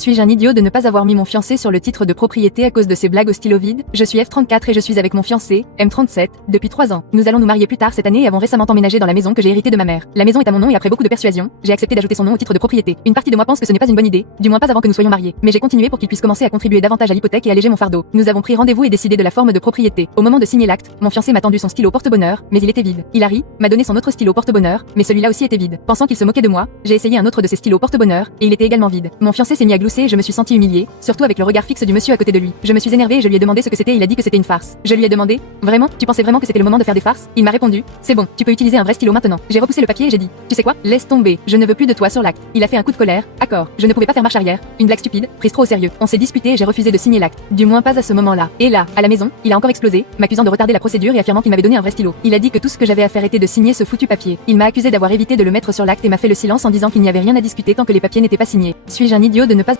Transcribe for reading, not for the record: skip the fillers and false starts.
Suis-je un idiot de ne pas avoir mis mon fiancé sur le titre de propriété à cause de ces blagues au stylo vide? Je suis F34 et je suis avec mon fiancé, M37, depuis 3 ans. Nous allons nous marier plus tard cette année et avons récemment emménagé dans la maison que j'ai héritée de ma mère. La maison est à mon nom et après beaucoup de persuasion, j'ai accepté d'ajouter son nom au titre de propriété. Une partie de moi pense que ce n'est pas une bonne idée, du moins pas avant que nous soyons mariés. Mais j'ai continué pour qu'il puisse commencer à contribuer davantage à l'hypothèque et alléger mon fardeau. Nous avons pris rendez-vous et décidé de la forme de propriété. Au moment de signer l'acte, mon fiancé m'a tendu son stylo porte-bonheur, mais il était vide. Hilary m'a donné son autre stylo porte-bonheur, mais celui-là aussi était vide. Pensant qu'il se moquait de moi, j'ai essayé un autre de ses stylos porte-bonheur, et il était également vide. Mon fiancé s'est mis à glousser et je me suis sentie humiliée, surtout avec le regard fixe du monsieur à côté de lui. Je me suis énervée et je lui ai demandé ce que c'était et il a dit que c'était une farce. Je lui ai demandé, vraiment, tu pensais vraiment que c'était le moment de faire des farces? Il m'a répondu, c'est bon, tu peux utiliser un vrai stylo maintenant. J'ai repoussé le papier et j'ai dit, tu sais quoi, laisse tomber, je ne veux plus de toi sur l'acte. Il a fait un coup de colère, accord, je ne pouvais pas faire marche arrière, une blague stupide, prise trop au sérieux. On s'est disputé et j'ai refusé de signer l'acte. Du moins pas à ce moment-là. Et là, à la maison, il a encore explosé, m'accusant de retarder la procédure et affirmant qu'il m'avait donné un vrai stylo. Il a dit que tout ce que j'avais à faire était de signer ce foutu papier. Il m'a accusé d'avoir évité de le mettre sur l'acte et m'a fait le silence en disant qu'il n'y avait rien à discuter tant que les papiers n'étaient pas signés. Suis-je un idiot de ne pas